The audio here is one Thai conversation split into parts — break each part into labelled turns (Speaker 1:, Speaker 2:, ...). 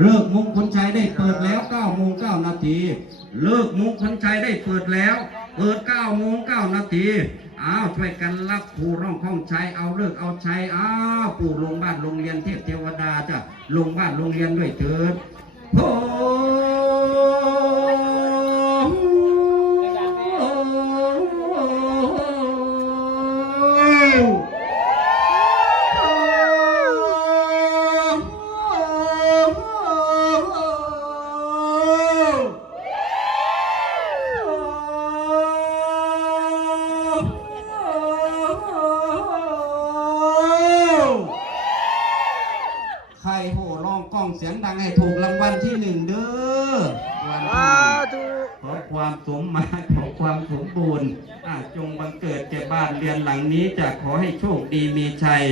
Speaker 1: เลิกมงคลชัยได้เปิดแล้ว9โมง9นาทีเลิกมงคลชัยได้เปิดแล้ว เปิด9โมง9นาทีอ้าวช่วยกันรับผู้ร่องข้องชัยเอาเลิกเอาชัยอ้าวปู่ลงบ้านโรงเรียนเทพเทวดาจ้ะลงบ้านโรงเรียนด้วยเถิดโอ้ สมมาขอความสมบูรณ์จงบังเกิดแก่บ้านเรือนหลังนี้จะขอให้โชคดีมีชัย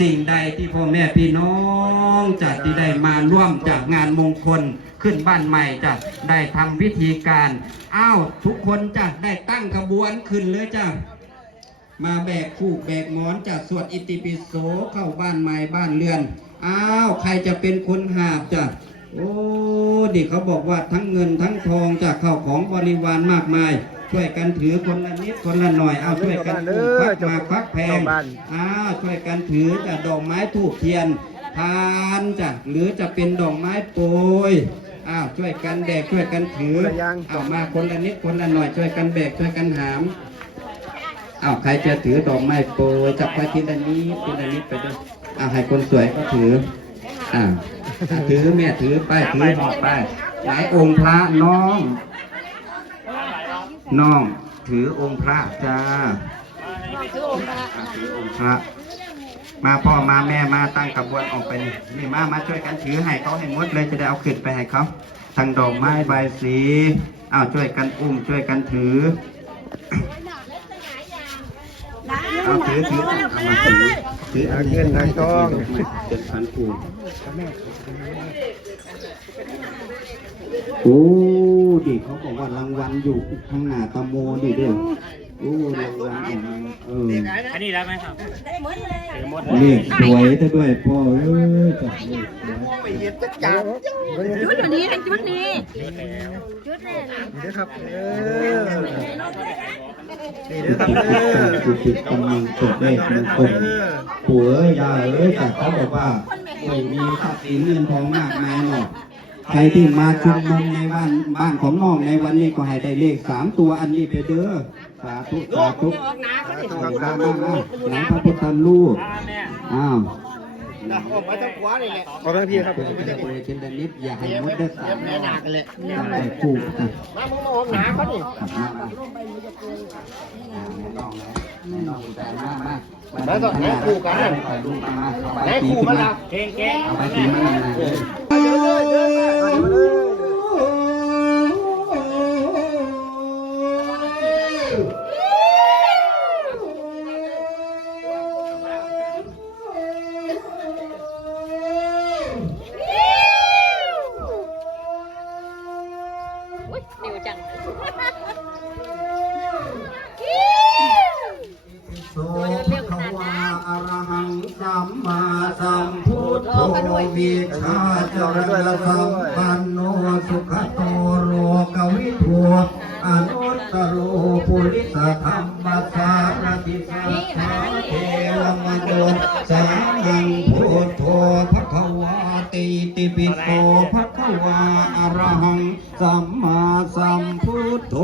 Speaker 1: สิ่งใดที่พ่อแม่พี่น้องจะที่ได้มาร่วมจากงานมงคลขึ้นบ้านใหม่จะได้ทำพิธีการอ้าวทุกคนจะได้ตั้งขบวนขึ้นเลยจ้ะมาแบกคู่แบกหมอนจะสวดอิติปิโสเข้าบ้านใหม่บ้านเรือนอ้าวใครจะเป็นคนหาบจ้ะ โอ้ดิเขาบอกว่าทั้งเงินทั้งทองจากข้าวของบริวารมากมาย ช่วยกันถือคนละนิดคนละหน่อยเอาช่วยกันถือควักมาควักแพงอ้าช่วยกันถือจะดอกไม้ถูกเทียนทานจ้ะหรือจะเป็นดอกไม้โปรยอ้าวช่วยกันแบกช่วยกันถือเอามาคนละนิดคนละหน่อยช่วยกันแบกช่วยกันหามอ้าวใครจะถือดอกไม้โปรยจับไปทีละนิดทีละนิดไปด้วยอ้าวให้คนสวยก็ถืออ่า ถือแม่ถือไปถือหอบไปไหนองค์พระน้อง น้อง ถือองค์พระจ้าอะถือองค์พระมาพ่อมาแม่มาตั้งขบวนออกไปนี่นี่มามาช่วยกันถือให้เขาให้หมดเลยจะได้เอาขึ้นไปให้เขาทั้งดอกไม้ใบสีอ้าวช่วยกันอุ้มช่วยกันถือ เอาถือถือเอามาถือถือเอาเงินทางทองเจ็ดพันปูโอ้ดิเขาบอกว่ารางวัลอยู่ข้างหน้าตะโมดิเด้อ โอ้รางวัลออกมาเออ
Speaker 2: อันนี้ได้ไหมครับ
Speaker 1: นี่สวยซะด้วยพ่อเอ้ยจัดเลยสวย
Speaker 3: ชุดวันนี้ให้ชุดนี้
Speaker 4: เด้อครับเออนี่
Speaker 1: จุ
Speaker 4: เด้อ
Speaker 1: ด
Speaker 4: ครับ
Speaker 1: ที่
Speaker 4: เออ
Speaker 1: จุดจุดกำลังเกิดเลขมงคลปู่เอ้ยยายเอ้ยแต่เขาบอกว่าไม่มีทรัพย์สินเงินทองมากมายหรอกใครที่มาชุมนุมในบ้านบ้านของน้องในวันนี้ก็ให้ได้เลขสามตัวอันนี้ไปเด้อสาธุสาธุขอบคุณมากนะหนังพระพุทธรูป
Speaker 2: อ่าแม่
Speaker 1: อ้าว
Speaker 4: ออกมาทางขวานี่แหละออกทางพี่ครับ
Speaker 1: เพื่อจะได้ทีละนิดอย่าให้มดได้สาม
Speaker 4: แม่นากันเลย
Speaker 1: ได้คู่อะ
Speaker 4: มามึงมาออกหนาเขานี่
Speaker 1: กลับมาอะอ่าไม่ต้องแล้วไม่ต้องแต่มามา
Speaker 4: แล้วก็แม่คู่กัน
Speaker 1: ไปดูมามาเอาไป
Speaker 4: แม่
Speaker 1: ตี
Speaker 4: คู่
Speaker 1: ขึ้น
Speaker 4: มัน
Speaker 1: มา
Speaker 4: ละ
Speaker 2: เก่งเก่ง
Speaker 1: เอาไปตีมาเลย
Speaker 4: เดินเลยเดินมาเดินมาเลย
Speaker 3: อุ้ย จ
Speaker 1: รณสัมปันโนสุขโตโลกวิทูอนุตตโรปุริสธรรมสารติสัทธาเทวมโนสานังพุทโธภควาติติปิโสภควาอรหังสัมมาสัมพุทโธ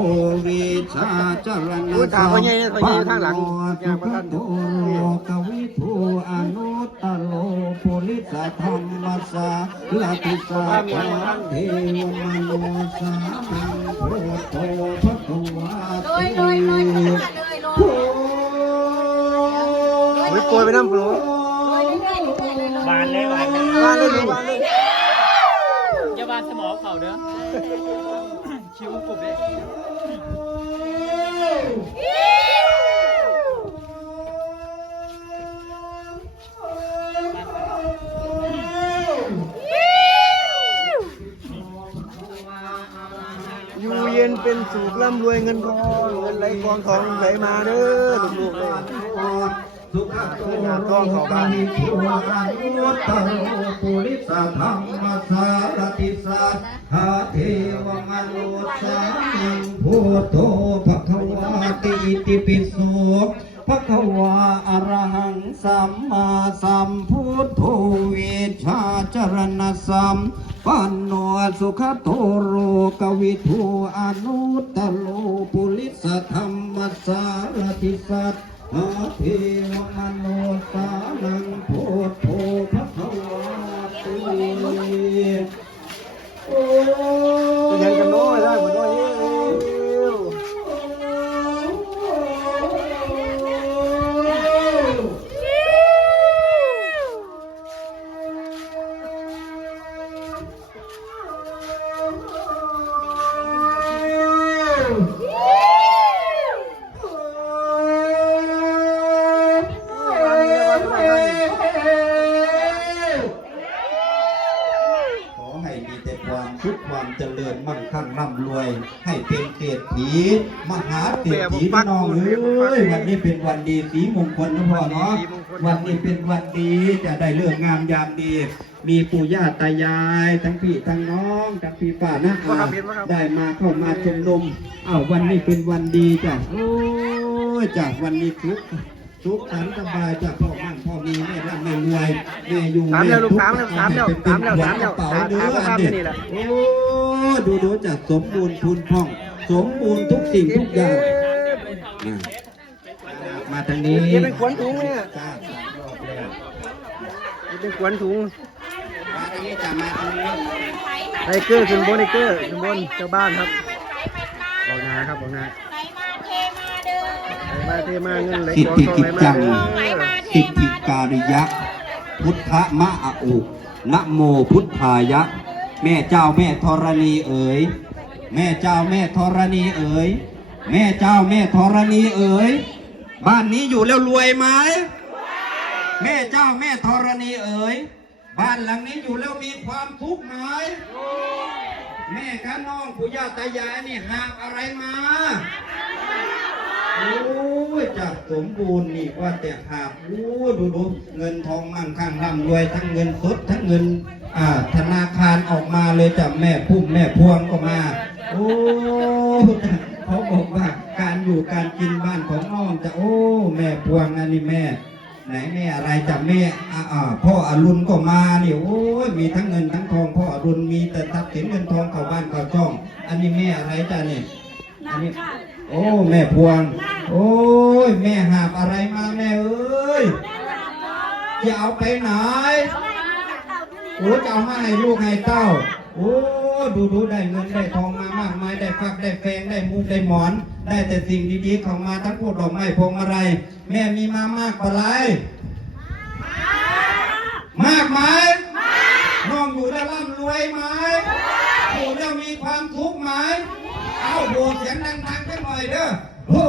Speaker 1: วิชาจรณ
Speaker 4: อุ้ยทาง
Speaker 1: สั
Speaker 4: พ่อ
Speaker 1: ม
Speaker 4: ใหญ่พ่อใหญ่อยู่ทางหลังย่างมาทัน
Speaker 1: โตโลกวิทูอนุตตโลปุริสธรรม สาลติสาพันเทวมโนสามังพุทโธพระควา
Speaker 3: โด
Speaker 1: ติ
Speaker 3: ยโดยโดยเลยโด
Speaker 1: โอ้
Speaker 4: อุ้ยโกยไปน้ำปลู
Speaker 2: บานเลยบานเลย
Speaker 4: บ้านเลยหรือบ้านเลย
Speaker 2: อย่าบานสมองเขาเด้อคิ้วกรุบเลย
Speaker 4: อยู่ำรวยเงินทองเงินไหลกองทองไหลมาเด้อลูกๆเลย
Speaker 1: สุขโตโรกามิโทอานุตตโรปุริสธรรมสารติสัทธาเทวมนุษย์สังพุทโธภควาติอิติปิโสภะคะวาอรหังสัมมาสัมพุทโธเวชาจรณะสัม ปันโนสุขโตโรกวิทูอนุตตโลปุริสธรรมสารติสัตอาเทวะ ขอให้มีแต่ความสุขความเจริญมั่งคั่งร่ำรวย ให้เป็นเศรษฐีมหาเศรษฐีพี่น้องเอ้ยวันนี้เป็นวันดีสีมงคลนะพ่อเนาะ วันนี้เป็นวันดีจะได้เรื่องงามยามดี มีปู่ย่าตายาย ทั้งพี่ทั้งน้องทั้งพี่ป้านะอาได้มาเข้ามาชุมนุมอ้าววันนี้เป็นวันดีจ้ะโอ้ยจ้ะวันนี้ทุกทุกสันสบายจ้ะพ่อมั่งพ่อมีแม่ร่ำแม่รวยแม่อยู่
Speaker 4: สามแล้วลูก
Speaker 1: ทุ
Speaker 4: สามแล้วสามแล้ว
Speaker 1: เป็น
Speaker 4: สามแล้วสามแล้ว
Speaker 1: เป๋า
Speaker 4: สาม
Speaker 1: เด้อ
Speaker 4: สาม
Speaker 1: อัน
Speaker 4: นี่
Speaker 1: นี้
Speaker 4: แหละ
Speaker 1: โอ้ดูดูจะสมบูรณ์พูนพ่อง สมบูรณ์ทุกสิ่งทุกอย่างอะ มาทางนี้
Speaker 4: เก็บเป็นขวัญถุงเนี่ย
Speaker 1: จ้าสามรอบแล้ว
Speaker 4: เป็นขวัญถุง
Speaker 1: มาทางนี้จ้ะมาทางนี้
Speaker 4: ไอเกอร์ขึ้นบนไอเกอร์ขึ้นบนเจ้าบ้านครับบอกนาครับบอกนา
Speaker 3: ไหลมาเทมาเด้อ
Speaker 4: ไหลมาเทมาเงินไหล
Speaker 1: สิท
Speaker 4: กอง
Speaker 1: ธิ
Speaker 4: ทอง
Speaker 1: กิ
Speaker 4: ไหล
Speaker 1: จ
Speaker 4: มา
Speaker 1: จัง
Speaker 4: เด้อ
Speaker 1: สิทธิการิยะ พุทธมะอะอุนะโมพุทธายะ แม่เจ้าแม่ธรณีเอ๋ยแม่เจ้าแม่ธรณีเอ๋ยแม่เจ้าแม่ธรณีเอ๋ย บ้านนี้อยู่แล้วรวยไหมแม่เจ้าแม่ธรณีเอ๋ย บ้านหลังนี้อยู่แล้วมีความทุกข์ไหมแม่กับน้องปู่ย่าตายายนี่หาบอะไรมาโอ้ยจากสมบูรณ์นี่ว่าแต่หาบโอ้ดูดูเงินทองมั่งคั่งร่ำรวยทั้งเงินสดทั้งเงินอ่าธนาคารออกมาเลยจากแม่พุ่มแม่พวงก็มา โอ้เขาบอกว่า อยู่การกินบ้านของน้องจะโอ้ แม่พวงอันนี้แม่ ไหนแม่อะไรจะแม่อ่าพ่ออรุณก็มาเนี่ยโอ้ยมีทั้งเงินทั้งทอง พ่ออรุณมีแต่ทรัพย์สินเงินทองเข้าบ้านเข้าช่อง อันนี้แม่อะไรจ้ะเนี่ยอันนี้โอ้แม่พวง โอ้ยแม่หาบอะไรมาแม่เอ้ยจะเอาไปไหนโอ้จะเอามาให้ลูกให้เต้าโอ้ ดูดูได้เงินได้ทองมามากมายได้ฟักได้แฟงได้มุกได้หมอน ได้แต่สิ่งดีๆเข้ามาทั้งพวกดอกไม้พวงมาลัยแม่มีมามากกว่าไรมากไหมน้องอยู่ได้ร่ำรวยไหมอยู่แล้มีความทุกข์ไหมเอาโบเสียงดังๆกันหน่อยเด้อโอ้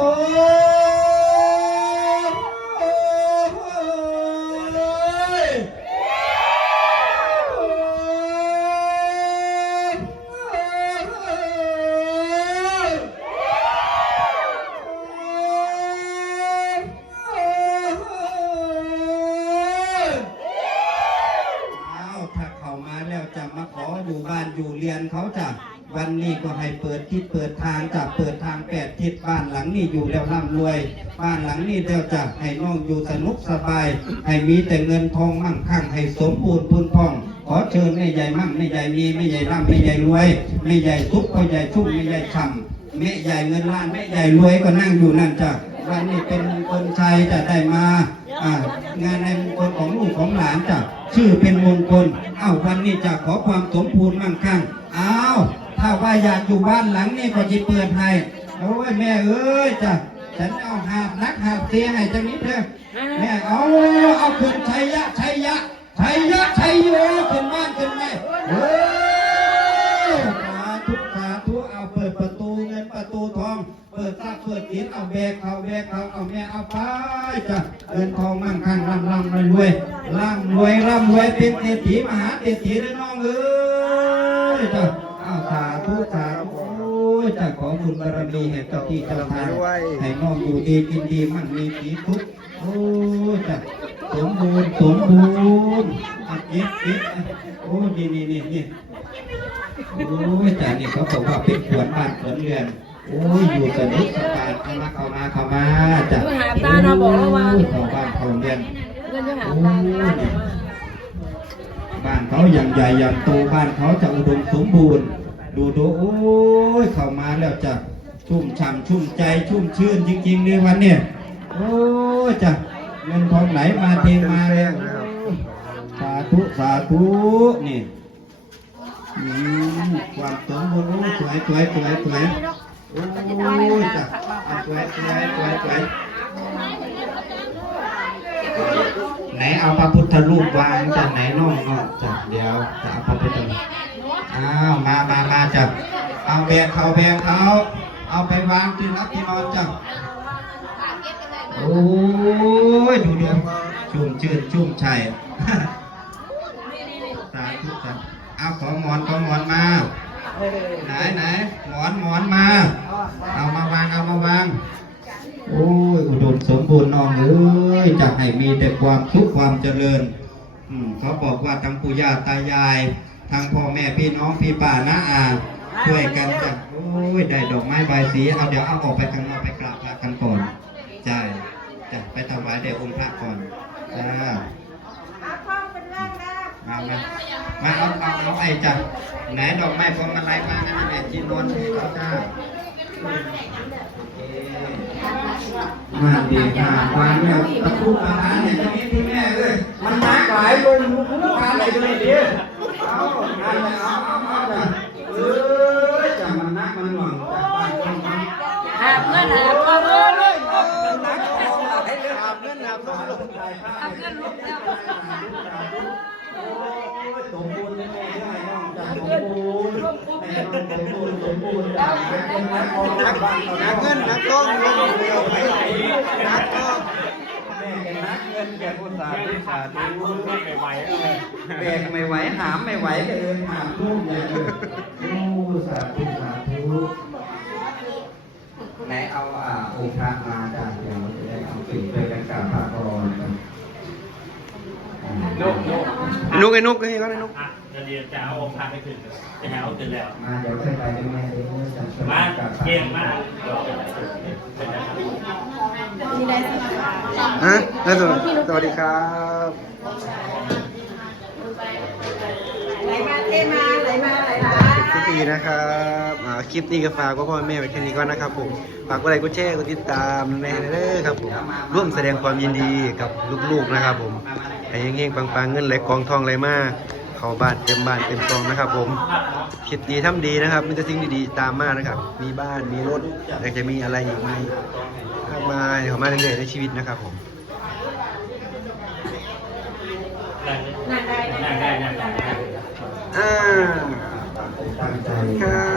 Speaker 1: แล้วจะมาขออยู่บ้านอยู่เรียนเขาจะวันนี้ก็ให้เปิดทิศเปิดทางจะเปิดทางแปดทิศบ้านหลังนี้อยู่แล้วร่ำรวย บ้านหลังนี้เดี๋ยวจะให้น้องอยู่สนุกสบาย ให้มีแต่เงินทองมั่งคั่งให้สมบูรณ์พูนพอง ขอเชิญแม่ใหญ่มั่งแม่ใหญ่มีแม่ใหญ่ร่ำแม่ใหญ่รวยแม่ใหญ่ทุกพ่อใหญ่ชุ่มแม่ใหญ่ฉ่ำแม่ใหญ่เงินล้านแม่ใหญ่รวยก็นั่งอยู่นั่นจ้ะวันนี้เป็นมงคลชัยจะได้มา งานในมงคลของลูกของหลานจ้ะชื่อเป็นมงคลอ้าววันนี้จะขอความสมบูรณ์มั่งคั่งอ้าวถ้าว่าอยากอยู่บ้านหลังนี้ก็จะเปิดให้โอ้ยแม่เอ้ยจ้ะฉันเอาหาบนักหาบเสียให้จังนี้เถอะแม่เอาเอาขึ้นชัยยะชัยยะชัยยะชัยโยขึ้นบ้านขึ้นแม่เฮ้ย ประตูทอง เปิดทรัพย์เปิดสินเอาแบกเขาแบกเขาเอาแม่เอาไปจ้ะเงินทองมั่งคั่งร่ำร่ำรวยร่ำรวยร่ำรวยเป็นเศรษฐีมหาเศรษฐีนะน้องเอ้ยจ้ะเอาสาธุสาธุโอ้ยยจะขอบุญบารมีแห่งเจ้าที่เจ้าทางให้น้องอยู่ดีกินดีมั่นมีสีทุกโอ้ยจะสมบูรณ์สมบูรณ์อะเย็บเย็บอะโอ้นี่นี่นี่นี่โอ้ยแต่นี่เขาบอกว่าเป็นขวนบ้านขวนเรือน โอ้ยอยู่สนุกสบายเข้ามาเข้ามาเข้ามาจ้ะ
Speaker 3: มาหาตานะบอกแล้วว่า
Speaker 1: โอ้ยเข้าบ้านเข้าเรือน
Speaker 3: เงินจะหาตาตาบอกว่า
Speaker 1: บ้านเขาอย่างใหญ่อย่างโตบ้านเขาจะอุดมสมบูรณ์ ดูดูโอ้ยเข้ามาแล้วจะชุ่มฉ่ำชุ่มใจชุ่มชื่นจริงๆในวันเนี่ยโอ้ยจะเงินทองไหลมาเทมาเลยสาธุสาธุนี่อืมความสมบูรณ์โอ้ยสวยสวยสวยสวย โอ้ยจ้ะอะสวยสวยสวยสวยไหนเอาพระพุทธรูปวางจ้ะไหนน้องน้องจ้ะเดี๋ยวจะเอาพระพุทธรูปอ้าวมามามาจับเอาแบกเขาแบกเขาเอาไปวางที่รับที่นอนจับโอ้ยดูเดือดชุ่มชื่นชุ่มชัยสาธุสาธุเอาขอหมอนขอหมอนมา ไหนไหนหมอนหมอนมา เอามาวางเอามาวาง โอ้ยอุดมสมบูรณ์น้องเอ้ยจะให้มีแต่ความสุขความเจริญอืมเขาบอกว่าทั้งปู่ย่าตายาย ทั้งพ่อแม่พี่น้องพี่ป้าน้าอาช่วยกันจ้ะโอ้ยได้ดอกไม้ใบายสีเอาเดี๋ยวเอาออกไปข้างนอกไปกราบพระกันก่อนใช่จ้ะไปถวายแด่องค์พระก่อนจ้า มามามาเอาเอาเอาไอ้จ้ะไหนดอกไม้พวงมาลัยมานั่นแหละจีนวนให้เขาจ้ามาดีมาวางเนี่ยตะคุบอาหารเนี่ยตรงนี้ที่แม่เลยมันหนักหลายคนผู้การอะไรกันเลยดิเอาเอาเอาเอาจ้ะเอ้ยจ้ะมันนักมันหน่วงจ้ะบ้านคนมัน
Speaker 3: หาเงินหาความเงินเลย
Speaker 1: หนักเอาอะไรเลยอาบเงินอาบทอง
Speaker 3: เอาเงินลุกแล้ว
Speaker 1: โอ้ย สมบูรณ์แน่ๆได้น้องจ้ะสมบูรณ์แน่นอนสมบูรณ์สมบูรณ์จ้ะหาเงินหาทองบ้านเขา
Speaker 4: นักเงินนักต้องลงเดียวไปนักต้อง
Speaker 1: แม่แกนักเงินแกอุตส่าห์ที่สาธุ
Speaker 2: ไม่ไหวเลย
Speaker 1: แบกไม่ไหวหามไม่ไหวเลยหามลูกเนี่ยโอ้สาธุสาธุไหนเอาอ่าองค์พระมาจ้ะเดี๋ยวจะได้เอาสิ่งไปกันกราบพระก่อน
Speaker 2: นุกนุก
Speaker 4: นุกไอ้นุกไอ้ก็ไอ้นุก
Speaker 2: อะจะเรียนจะเอาองค์พระไปขึ้นจะเอาขึ้นแล้ว
Speaker 1: มาเดี๋ยวค่อยไปด้วยแม่เดี๋ยวจะช่วย
Speaker 2: มา
Speaker 1: กับพระ
Speaker 2: เก่งมากเป็นอะไร
Speaker 4: ฮะแล้วสวัสดีสวัสดีครับ
Speaker 3: ไหลมาเทมาไหลมาไหลมา
Speaker 4: ทุกทีนะครับอ่าคลิปนี้ก็ฝากพ่อพ่อแม่ไว้แค่นี้ก่อนนะครับผมฝากกดไลค์กดแชร์กดติดตามแน่ๆเด้อครับผมร่วมแสดงความยินดีกับลูกๆนะครับผม ให้เงี้ยงปังเงินไหลกองทองไหลมาเข้าบ้านเต็มบ้านเต็มกองนะครับ ผมคิดดีทำดีนะครับมีแต่สิ่งดีๆตามมานะครับ มีบ้านมีรถอยากจะมีอะไรอีกไหมมากมายเข้ามาเรื่อยๆในชีวิตนะครับ ผม
Speaker 2: นั่งได้นั่งได้นั่งได้
Speaker 4: อ่าครั